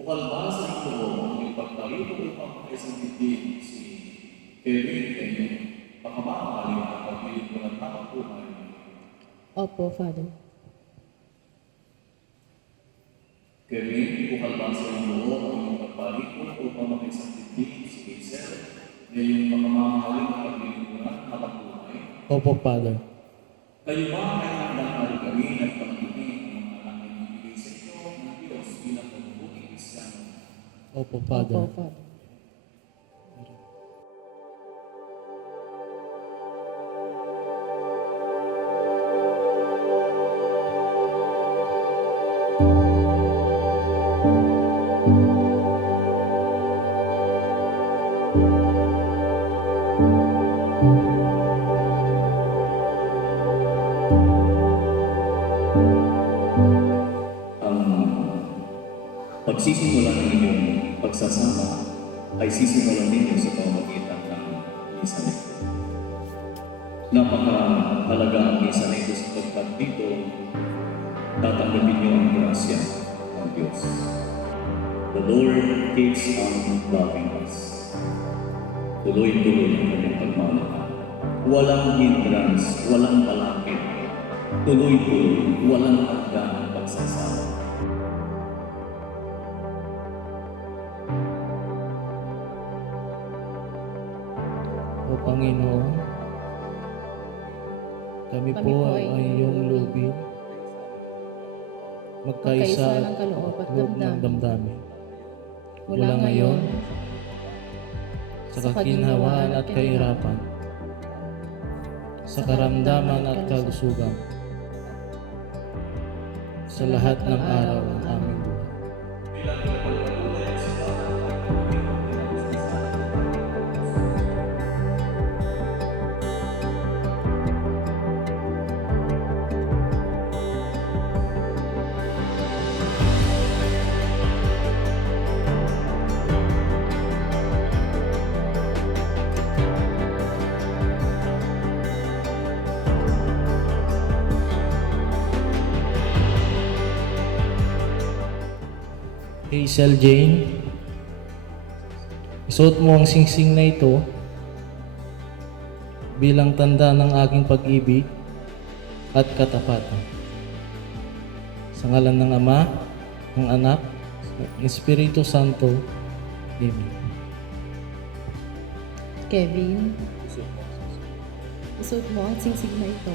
Bukal ba sa ito ang ipagtayo upang makaisang dibdib si Kevin kayo pakamahali at pagpilit ko ng tamang buhay? Opo, Father. Kevin, bukal ba sa iyo ang ipagtayo upang makaisang dibdib si Hazel ngayong pakamahali at pagpilit ko ng tamang buhay? Opo, Father. Kayo ba ay handang alugawin at pagpilit ang mga anak na ibibigay sa inyo ng Diyos bilang pagbubuting Kristyano? Opo, Father. Opo, Father. Ang pagsisimula ng inyong pagsasama ay sisimulan ninyo sa pamamagitan ng misa nito. Napakahalaga ang misa na ito sapagkat dito tatanggapin niyo ang grasya ng Diyos. The Lord keeps on loving us. Tuloy-tuloy ang kanyang pagmamahal. Walang hindrance, walang palakit. Tuloy-tuloy, walang hanggan ang pagsasama. O Panginoon, kami po ay iyong lubid, magkaisa ng kaloob at loob ng damdamin. Mula ngayon, Sa kaginhawaan at kahirapan, sa karamdaman at kalusugan, sa lahat ng araw ng aming buhay. Hazel Jane, isuot mo ang singsing na ito bilang tanda ng aking pag-ibig at katapatan. Sa ngalan ng Ama, ng Anak, ng Espiritu Santo. Amen. Kevin, isuot mo ang singsig na ito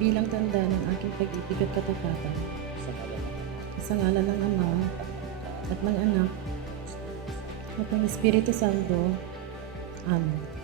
bilang tanda ng aking pag-ibig at katapatan. Sa ngalan ng Ama at ng Anak at ng Espiritu Santo. Amen.